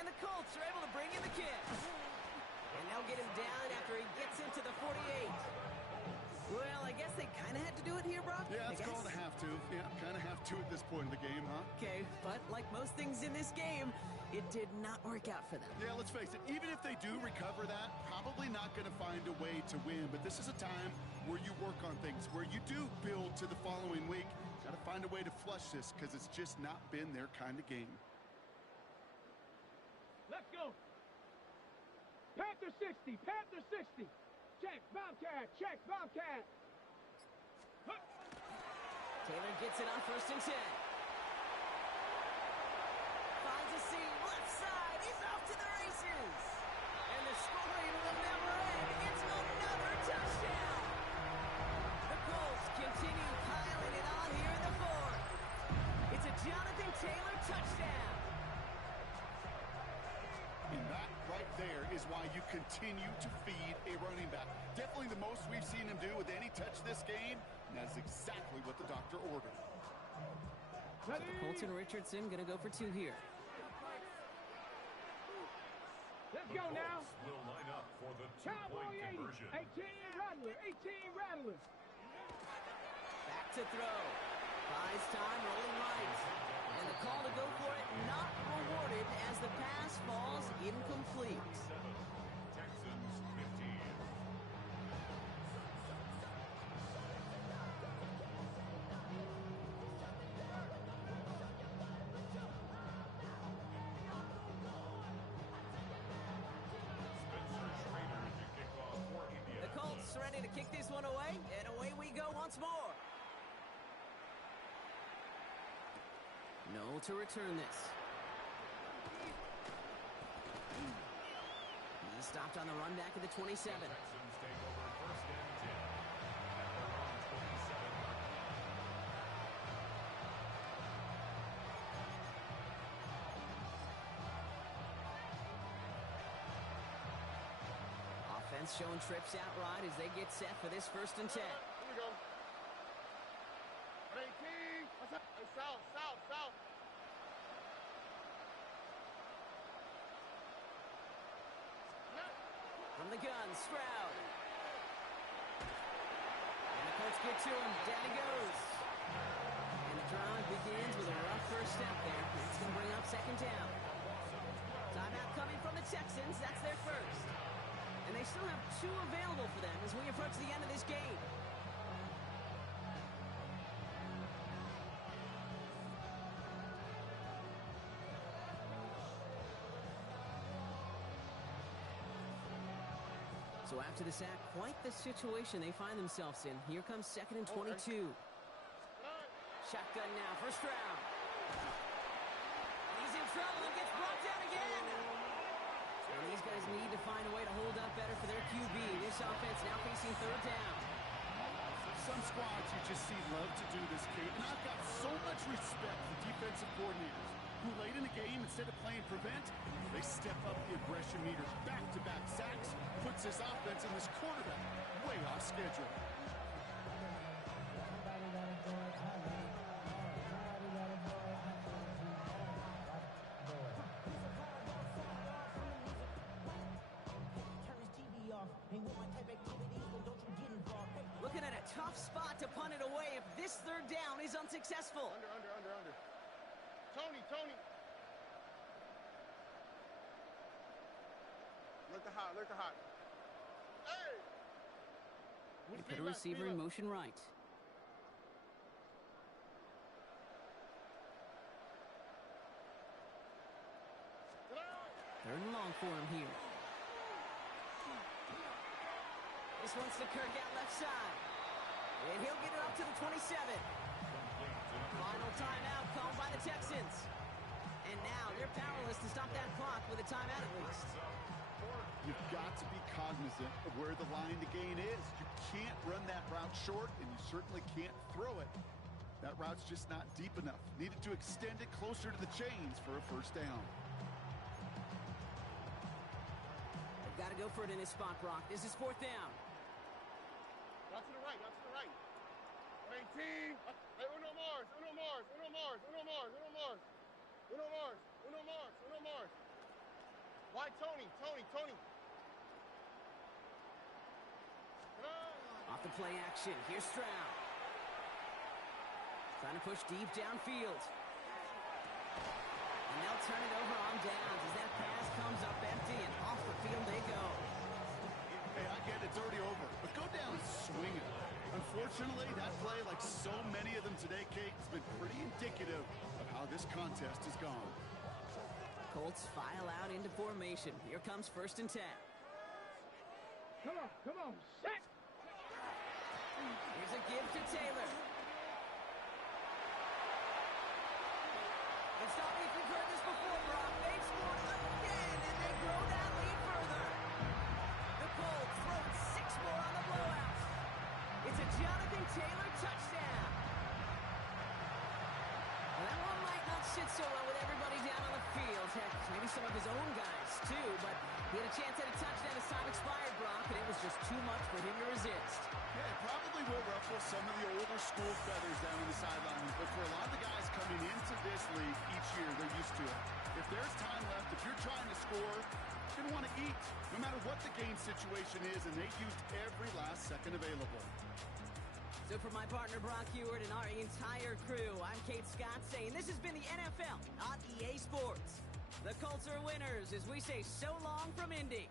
And the Colts are able to bring in the kid. And they'll get him down after he gets into the 48. Well, I guess they kind of had to do it here, Brock. Yeah, it's called a have to. Yeah, kind of have to at this point in the game, huh? Okay, but like most things in this game, it did not work out for them. Yeah, let's face it. Even if they do recover that, probably not going to find a way to win. But this is a time where you work on things, where you do build to the following week. Got to find a way to flush this because it's just not been their kind of game. Let's go. Panther 60, Panther 60. Check, Bobcat, check, Bobcat. Huh. Taylor gets it on 1st and 10. Finds a seam, left side, he's off to the races. And the scoring will never end. It's another touchdown. The Colts continue piling it on here in the fourth. It's a Jonathan Taylor touchdown. And that right there is why you continue to feed a running back. Definitely the most we've seen him do with any touch this game, and that's exactly what the doctor ordered. So Colton Richardson going to go for two here. Let's go now. Will line up for the Cowboy two-point 80, conversion. 18 Rattler, 18 Rattler. Back to throw. Buys time, rolling right. And the call to go for it not rewarded as the pass falls incomplete. Texans 15. The Colts ready to kick this one away, and away we go once more. No to return this. He's stopped on the run back at the 27. Texans take over 1st and 10 at their own 27-yard Offense showing trips out right as they get set for this 1st and 10. Here we go. 18. What's up? 18. From the gun, Stroud. And the Colts get to him. Down he goes. And the drive begins with a rough first step there. It's going to bring up second down. Timeout coming from the Texans. That's their first. And they still have 2 available for them as we approach the end of this game. So after the sack, quite the situation they find themselves in. Here comes 2nd and 22. Shotgun now for Stroud. He's in trouble and gets brought down again. And these guys need to find a way to hold up better for their QB. This offense now facing 3rd down. Some squads you just see love to do this, Kate. And I've got so much respect for defensive coordinators who late in the game, instead of playing prevent, they step up the aggression meter. Back-to-back sacks puts his offense and his quarterback way off schedule. Looking at a tough spot to punt it away if this 3rd down is unsuccessful. Under. Tony. Look the hot. Hey! They put a receiver in motion right. Third and long for him here. This one's to Kirk out left side. And he'll get it up to the 27. Final timeout called by the Texans. And now they're powerless to stop that clock with a timeout at least. You've got to be cognizant of where the line to gain is. You can't run that route short, and you certainly can't throw it. That route's just not deep enough. Needed to extend it closer to the chains for a first down. They've got to go for it in this spot, Brock. This is 4th down. Not to the right. 18. Hey, Uno Mars. Why Tony? Off the play action. Here's Stroud. Trying to push deep downfield. And they'll turn it over on downs as that pass comes up empty and off the field they go. Hey, I get it's already over, but go down swinging. Unfortunately, that play, like so many of them today, Kate, has been pretty indicative of how this contest has gone. Colts file out into formation. Here comes 1st and 10. Come on, set! Here's a give to Taylor. It's not like we've heard this before, Brock. They've scored again, and they grow that lead further. The Colts throwing 6 more on the blowout. It's a Jonathan Taylor touchdown. Well, that one might not sit so well with everybody down on the field. Heck, maybe some of his own guys, too. But he had a chance at a touchdown as time expired, Brock, and it was just too much for him to resist. Yeah, it probably will ruffle some of the older school feathers down on the sidelines. But for a lot of the guys coming into this league each year, they're used to it. If there's time left, if you're trying to score, you're going to want to eat, no matter what the game situation is, and they used every last second available. So for my partner, Brock Ewart, and our entire crew, I'm Kate Scott saying this has been the NFL on EA Sports. The Colts are winners as we say so long from Indy.